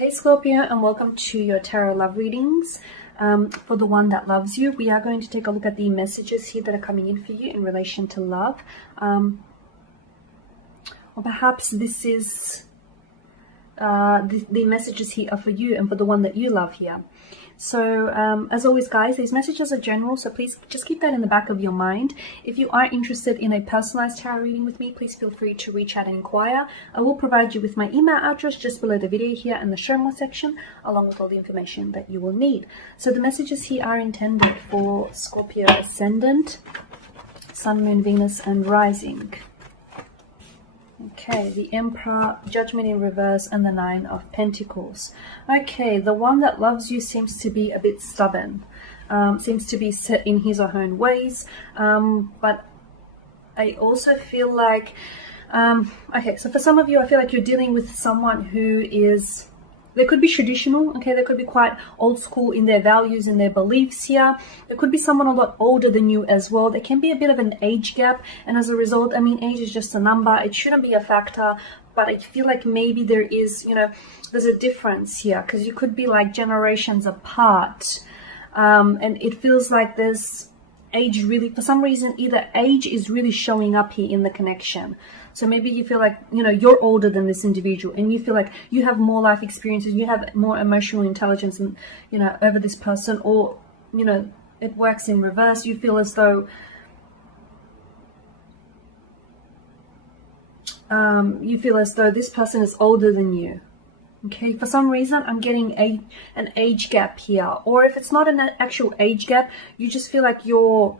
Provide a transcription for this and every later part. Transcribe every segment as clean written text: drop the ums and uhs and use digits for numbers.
Hey Scorpio, and welcome to your tarot love readings. For the one that loves you, we are going to take a look at the messages here that are coming in for you in relation to love. Or perhaps this is the messages here are for you and for the one that you love here. So as always guys, these messages are general, so please just keep that in the back of your mind. If you are interested in a personalized tarot reading with me, please feel free to reach out and inquire. I will provide you with my email address just below the video here in the show more section, along with all the information that you will need. So the messages here are intended for Scorpio ascendant, Sun, Moon, Venus and Rising. Okay, the Emperor, Judgment in reverse, and the Nine of Pentacles. Okay, the one that loves you seems to be a bit stubborn, seems to be set in his or her own ways, but I also feel like, okay, so for some of you, I feel like you're dealing with someone who is, they could be traditional, okay, they could be quite old school in their values and their beliefs here. There could be someone a lot older than you as well. There can be a bit of an age gap, and as a result, I mean, age is just a number. It shouldn't be a factor, but I feel like maybe there is, you know, there's a difference here, because you could be like generations apart, and it feels like there's age really, for some reason, either age is really showing up here in the connection. So maybe you feel like, you know, you're older than this individual and you feel like you have more life experiences, you have more emotional intelligence and, you know, over this person, or, you know, it works in reverse. You feel as though this person is older than you. Okay, for some reason I'm getting an age gap here, or if it's not an actual age gap, you just feel like you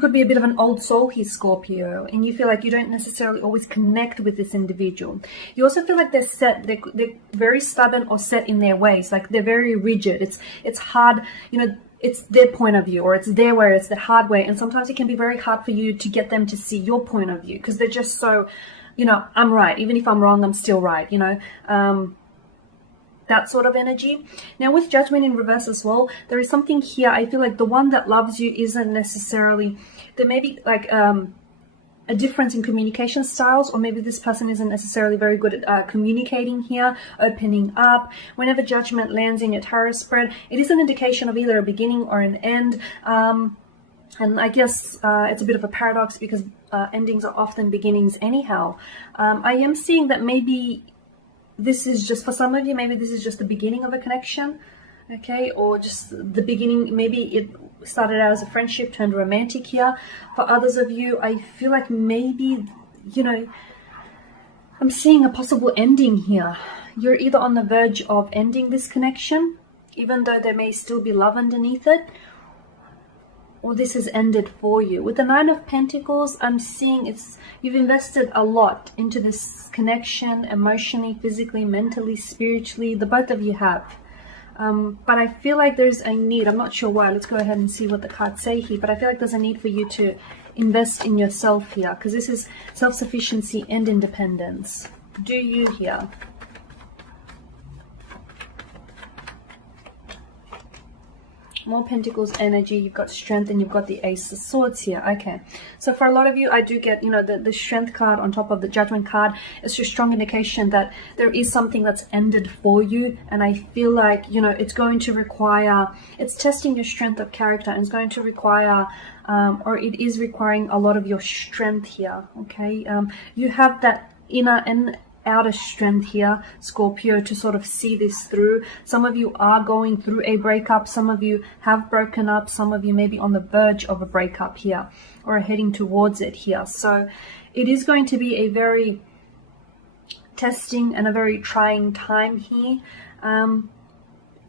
could be a bit of an old soul here, Scorpio, and you feel like you don't necessarily always connect with this individual. You also feel like they're set, they're very stubborn or set in their ways, like they're very rigid. It's hard, you know, it's their point of view, or it's their way, it's the hard way, and sometimes it can be very hard for you to get them to see your point of view, because they're just so, you know, I'm right, even if I'm wrong, I'm still right, you know, that sort of energy. Now with Judgment in reverse as well, there is something here. I feel like the one that loves you isn't necessarily, there may be like a difference in communication styles, or maybe this person isn't necessarily very good at communicating here, opening up. Whenever Judgment lands in your tarot spread, it is an indication of either a beginning or an end. And I guess it's a bit of a paradox, because endings are often beginnings anyhow. I am seeing that maybe this is just, for some of you, maybe this is just the beginning of a connection, okay, or just the beginning, maybe it started out as a friendship, turned romantic here. For others of you, I feel like maybe, you know, I'm seeing a possible ending here. You're either on the verge of ending this connection, even though there may still be love underneath it, or this has ended for you. With the Nine of Pentacles, I'm seeing you've invested a lot into this connection, emotionally, physically, mentally, spiritually. The both of you have. But I feel like there's a need. I'm not sure why. Let's go ahead and see what the cards say here. But I feel like there's a need for you to invest in yourself here, because this is self-sufficiency and independence. Do you here? More Pentacles energy, you've got strength, and you've got the Ace of Swords here. Okay, so for a lot of you, I do get, you know, the strength card on top of the Judgment card. It's a strong indication that there is something that's ended for you, and I feel like, you know, it's going to require, it's testing your strength of character, and it's going to require, or it is requiring a lot of your strength here. Okay, you have that inner and outer strength here, Scorpio, to sort of see this through. Some of you are going through a breakup, some of you have broken up, some of you may be on the verge of a breakup here, or are heading towards it here. So it is going to be a very testing and a very trying time here.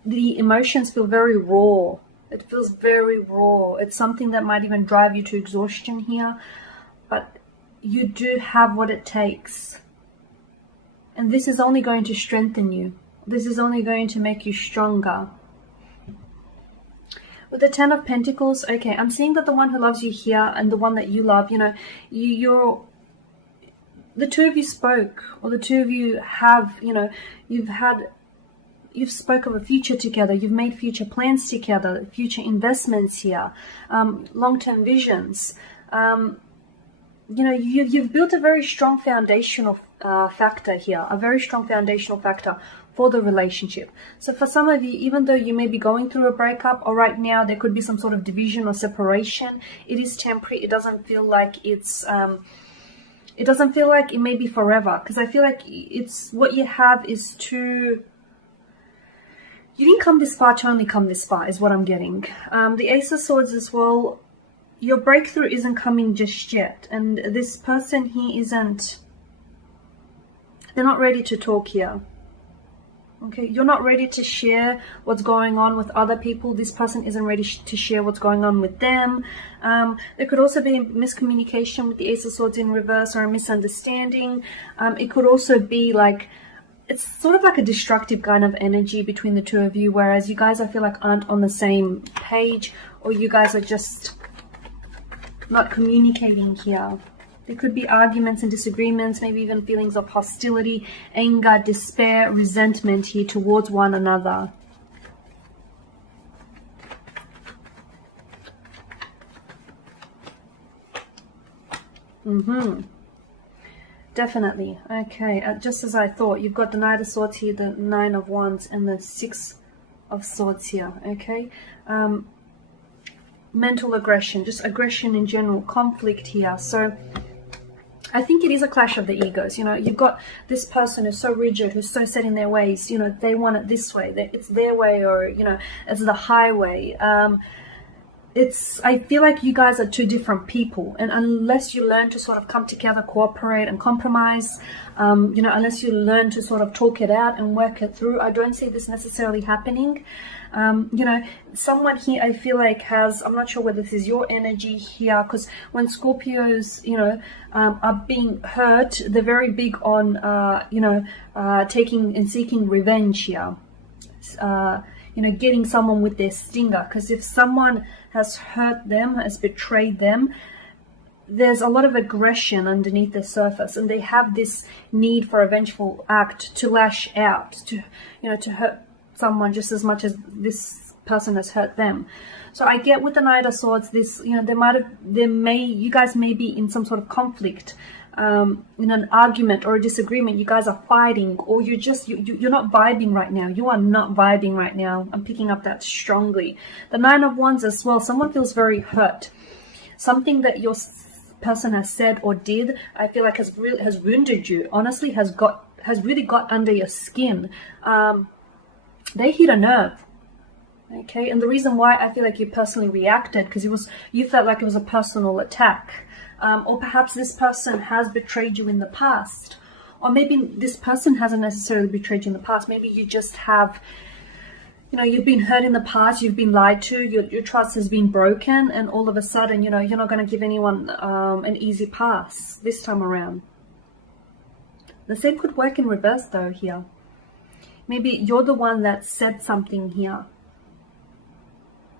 The emotions feel very raw. It feels very raw. It's something that might even drive you to exhaustion here, but you do have what it takes. And this is only going to strengthen you. This is only going to make you stronger. With the Ten of Pentacles, okay, I'm seeing that the one who loves you here and the one that you love, you know, the two of you spoke, or the two of you have, you know, you've spoke of a future together, you've made future plans together, future investments here, long-term visions. You know, you've built a very strong foundational factor here, a very strong foundational factor for the relationship. So for some of you, even though you may be going through a breakup, or right now there could be some sort of division or separation, it is temporary. It doesn't feel like it may be forever, because I feel like it's what you have is you didn't come this far to only come this far, is what I'm getting. The Ace of Swords as well, your breakthrough isn't coming just yet, and this person here they're not ready to talk here. Okay, you're not ready to share what's going on with other people. This person isn't ready to share what's going on with them. There could also be miscommunication with the Ace of Swords in reverse, or a misunderstanding. It could also be like, it's sort of like a destructive kind of energy between the two of you, whereas you guys, I feel like, aren't on the same page, or you guys are just not communicating here. There could be arguments and disagreements, maybe even feelings of hostility, anger, despair, resentment here towards one another. Definitely. Okay, just as I thought, you've got the Knight of Swords here, the Nine of Wands, and the Six of Swords here. Okay. Mental aggression, just aggression in general, conflict here. So I think it is a clash of the egos. You know, you've got this person who's so rigid, who's so set in their ways. You know, they want it this way, it's their way, or, you know, it's the highway. I feel like you guys are two different people, and unless you learn to sort of come together, cooperate and compromise, you know, unless you learn to sort of talk it out and work it through, I don't see this necessarily happening. You know, someone here, I feel like I'm not sure whether this is your energy here, because when Scorpios, you know, are being hurt, they're very big on, you know, taking and seeking revenge here. You know, getting someone with their stinger, because if someone has hurt them, has betrayed them, there's a lot of aggression underneath the surface, and they have this need for a vengeful act to lash out, to, you know, to hurt someone just as much as this person has hurt them. So I get with the Knight of Swords, this, you know, you guys may be in some sort of conflict, in an argument or a disagreement. You guys are fighting, or you're not vibing right now. You are not vibing right now. I'm picking up that strongly. The Nine of Wands as well, someone feels very hurt. Something that your person has said or did, I feel like has wounded you, honestly, has really got under your skin. They hit a nerve. Okay, and the reason why I feel like you personally reacted, because you felt like it was a personal attack. Or perhaps this person has betrayed you in the past. Or maybe this person hasn't necessarily betrayed you in the past. Maybe you just have, you know, you've been hurt in the past, you've been lied to, your trust has been broken, and all of a sudden, you know, you're not going to give anyone an easy pass this time around. The same could work in reverse though here. Maybe you're the one that said something here.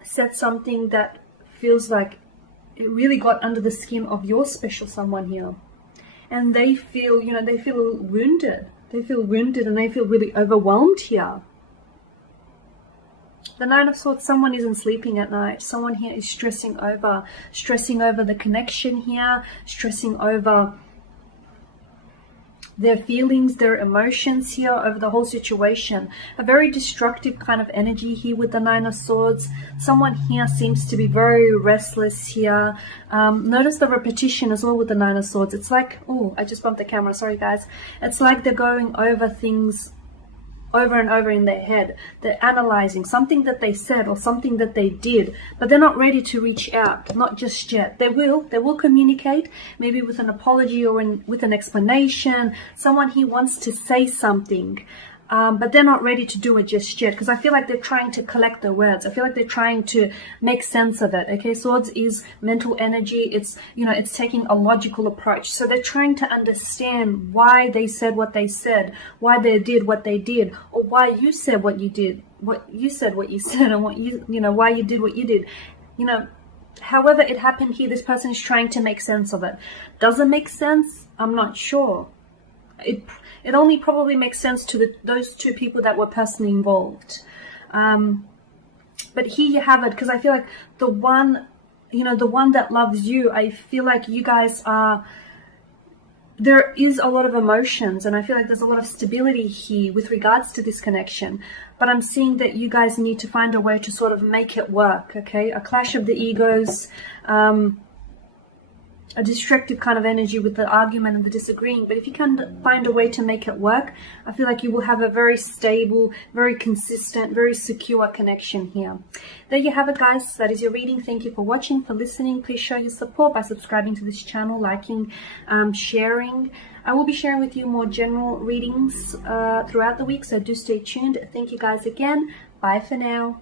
Said something that feels like it really got under the skin of your special someone here, and they feel, you know, they feel wounded. They feel wounded, and they feel really overwhelmed here. The Nine of Swords, someone isn't sleeping at night. Someone here is stressing over the connection here, stressing over their feelings, their emotions here, over the whole situation. A very destructive kind of energy here with the Nine of Swords. Someone here seems to be very restless here. Notice the repetition as well with the Nine of Swords. It's like, oh, I just bumped the camera, sorry guys. It's like they're going over things over and over in their head. They're analyzing something that they said or something that they did, but they're not ready to reach out, not just yet. They will communicate, maybe with an apology or with an explanation. Someone here wants to say something, but they're not ready to do it just yet, because I feel like they're trying to collect their words. I feel like they're trying to make sense of it. Okay, Swords is mental energy. It's, you know, it's taking a logical approach. So they're trying to understand why they said what they said, why they did what they did, or why you said what you did, what you said, and what you know, why you did what you did. You know, however it happened here, this person is trying to make sense of it. Does it make sense? I'm not sure. It only probably makes sense to those two people that were personally involved. But here you have it, because I feel like the one, you know, the one that loves you, I feel like you guys are, there is a lot of emotions, and I feel like there's a lot of stability here with regards to this connection. But I'm seeing that you guys need to find a way to sort of make it work, okay? A clash of the egos, a destructive kind of energy with the argument and the disagreeing. But if you can find a way to make it work, I feel like you will have a very stable, very consistent, very secure connection here. There you have it, guys. That is your reading. Thank you for watching, for listening. Please show your support by subscribing to this channel, liking, sharing. I will be sharing with you more general readings throughout the week, so do stay tuned. Thank you guys again. Bye for now.